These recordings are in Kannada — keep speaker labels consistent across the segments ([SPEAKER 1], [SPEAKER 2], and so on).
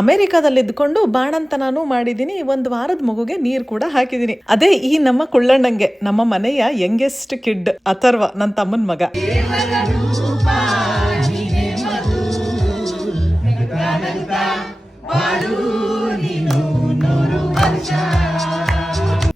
[SPEAKER 1] ಅಮೆರಿಕಾದಲ್ಲಿ ಇದ್ಕೊಂಡು ಬಾಣಂತನಾನು ಮಾಡಿದೀನಿ ಒಂದು ವಾರದ ಮಗುಗೆ ನೀರು ಕೂಡ ಹಾಕಿದ್ದೀನಿ. ಅದೇ ಈ ನಮ್ಮ ಕುಳ್ಳಣ್ಣಂಗೆ, ನಮ್ಮ ಮನೆಯ ಯಂಗೆಸ್ಟ್ ಕಿಡ್ ಅಥರ್ವ ನನ್ನ ತಮ್ಮನ ಮಗ.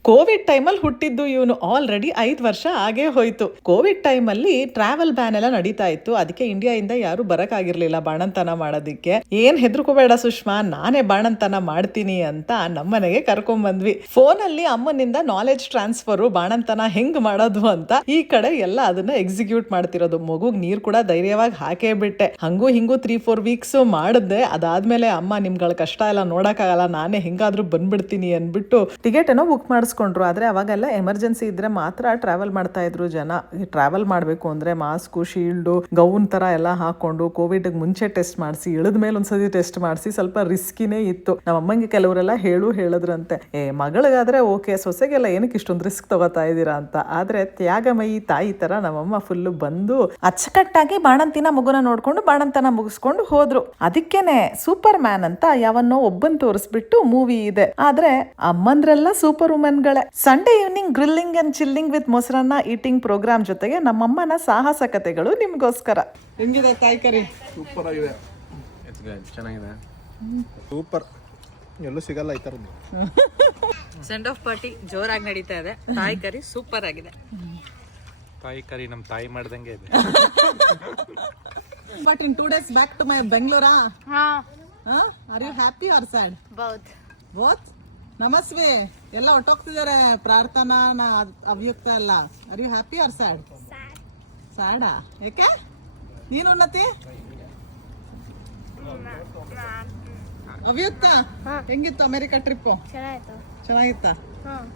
[SPEAKER 1] ಕೋವಿಡ್ ಟೈಮಲ್ಲಿ ಹುಟ್ಟಿದ್ದು ಇವನು ಆಲ್ರೆಡಿ ಐದು ವರ್ಷ ಆಗೇ ಹೋಯ್ತು. ಕೋವಿಡ್ ಟೈಮಲ್ಲಿ ಟ್ರಾವೆಲ್ ಬ್ಯಾನ್ ಎಲ್ಲ ನಡೀತಾ ಇತ್ತು. ಅದಕ್ಕೆ ಇಂಡಿಯಾ ಇಂದ ಯಾರು ಬರಕಾಗಿರ್ಲಿಲ್ಲ ಬಾಣಂತನ ಮಾಡೋದಿಕ್ಕೆ. ಏನ್ ಹೆದರ್ಕೋಬೇಡ ಸುಷ್ಮಾ, ನಾನೇ ಬಾಣಂತನ ಮಾಡ್ತೀನಿ ಅಂತ ನಮ್ಮನೆಗೆ ಕರ್ಕೊಂಡ್ ಬಂದ್ವಿ ಫೋನಲ್ಲಿ ಅಮ್ಮನಿಂದ ನಾಲೆಜ್ ಟ್ರಾನ್ಸ್ಫರ್ ಬಾಣಂತನ ಹೆಂಗ್ ಮಾಡೋದು ಅಂತ ಈ ಕಡೆ ಎಲ್ಲ ಅದನ್ನ ಎಕ್ಸಿಕ್ಯೂಟ್ ಮಾಡ್ತಿರೋದು. ಮಗುಗ್ ನೀರ್ ಕೂಡ ಧೈರ್ಯವಾಗಿ ಹಾಕೇ ಬಿಟ್ಟೆ. ಹಂಗೂ ಹಿಂಗೂ ತ್ರೀ ಫೋರ್ ವೀಕ್ಸ್ ಮಾಡಿದ್ದೆ ಅದಾದ್ಮೇಲೆ ಅಮ್ಮ, ನಿಮ್ಗಳ ಕಷ್ಟ ಎಲ್ಲ ನೋಡಕ್ಕಾಗಲ್ಲ. ನಾನೇ ಹೆಂಗಾದ್ರೂ ಬಂದ್ಬಿಡ್ತೀನಿ ಅನ್ಬಿಟ್ಟು ಟಿಕೆಟ್ ಏನೋ ಬುಕ್ ಮಾಡಿಸ್ಕೊಂಡ್ರು ಆದ್ರೆ ಅವಾಗೆಲ್ಲ ಎಮರ್ಜೆನ್ಸಿ ಇದ್ರೆ ಮಾತ್ರ ಟ್ರಾವೆಲ್ ಮಾಡ್ತಾ ಇದ್ರು ಜನ. ಟ್ರಾವೆಲ್ ಮಾಡಬೇಕು ಅಂದ್ರೆ ಮಾಸ್ಕು ಶೀಲ್ಡು ಗೌನ್ ಥರ ಎಲ್ಲ ಹಾಕೊಂಡು ಕೋವಿಡ್ ಮುಂಚೆ ಟೆಸ್ಟ್ ಮಾಡಿಸಿ, ಇಳಿದ ಮೇಲೆ ಒಂದ್ಸತಿ ಟೆಸ್ಟ್ ಮಾಡಿಸಿ ಸ್ವಲ್ಪ ರಿಸ್ಕಿನೇ ಇತ್ತು. ನಮ್ಮ ಅಮ್ಮಂಗೆ ಕೆಲವರೆಲ್ಲ ಹೇಳು ಹೇಳಿದ್ರಂತೆ, ಏ, ಮಗಳಿಗಾದ್ರೆ ಓಕೆ ಸೊಸೆಗೆಲ್ಲ ಏನಕ್ಕೆ ಇಷ್ಟೊಂದು ರಿಸ್ಕ್ ತಗೋತಾ ಇದ್ದೀರಾ ಅಂತ? ಆದ್ರೆ ತ್ಯಾಗಮಯಿ ತಾಯಿ ತರ ನಮ್ಮಮ್ಮ ಫುಲ್ಲು ಬಂದು ಅಚ್ಚುಕಟ್ಟಾಗಿ ಬಾಣಂತಿನ ಮಗುನ ನೋಡ್ಕೊಂಡು ಬಾಣಂತನ ಮುಗಿಸ್ಕೊಂಡು ಹೋದ್ರು. ಅದಕ್ಕೇನೆ ಸೂಪರ್ ಮ್ಯಾನ್ ಅಂತ ಯಾವನ್ನೋ ಒಬ್ಬನ್ ತೋರಿಸ್ಬಿಟ್ಟು ಮೂವಿ ಇದೆ. ಆದ್ರೆ ಅಮ್ಮಂದ್ರೆಲ್ಲ ಸೂಪರ್ ಗಳೇ Sunday evening grilling and chilling with mosaranna eating program ಜೊತೆಗೆ ನಮ್ಮಮ್ಮನ ಸಾಹಸ ಕಥೆಗಳು ನಿಮ್ಗೋಸ್ಕರ. ಹೆಂಗಿದೆ ತಾಯಿ ಕರಿ?
[SPEAKER 2] ಸೂಪರ್ ಆಗಿದೆ.
[SPEAKER 3] ಚೆನ್ನಾಗಿದೆ.
[SPEAKER 2] ಸೂಪರ್ ಎಲ್ಲೂ ಸಿಗಲ್ಲ ಈ ಥರದ್ದು.
[SPEAKER 4] ಸೆಂಡ್ ಆಫ್ ಪಾರ್ಟಿ ಜೋರಾಗಿ ನಡೀತಾ ಇದೆ. ತಾಯಿ ಕರಿ ಸೂಪರ್ ಆಗಿದೆ.
[SPEAKER 3] ತಾಯಿ ಕರಿ ನಮ್ಮ ತಾಯಿ ಮಾಡ್ದಂಗೆ ಇದೆ.
[SPEAKER 1] But in two days back to my ಬೆಂಗಳೂರಾ are you happy or sad
[SPEAKER 5] both
[SPEAKER 1] both ನಮಸ್ವೆ ಎಲ್ಲ ಹೊಟ್ಟೋಗ್ತಿದ್ದಾರೆ ಪ್ರಾರ್ಥನಾ ನಾ ಅಭಿಯುಕ್ತ ಎಲ್ಲ. Are you happy or sad ಸ್ಯಾಡಾ ಯಾಕೆ ನೀನು ಉನ್ನತಿ? ಅಭಿಯುಕ್ತ? ಹೆಂಗಿತ್ತು ಅಮೆರಿಕ ಟ್ರಿಪ್
[SPEAKER 5] ಚೆನ್ನಾಗಿತ್ತ.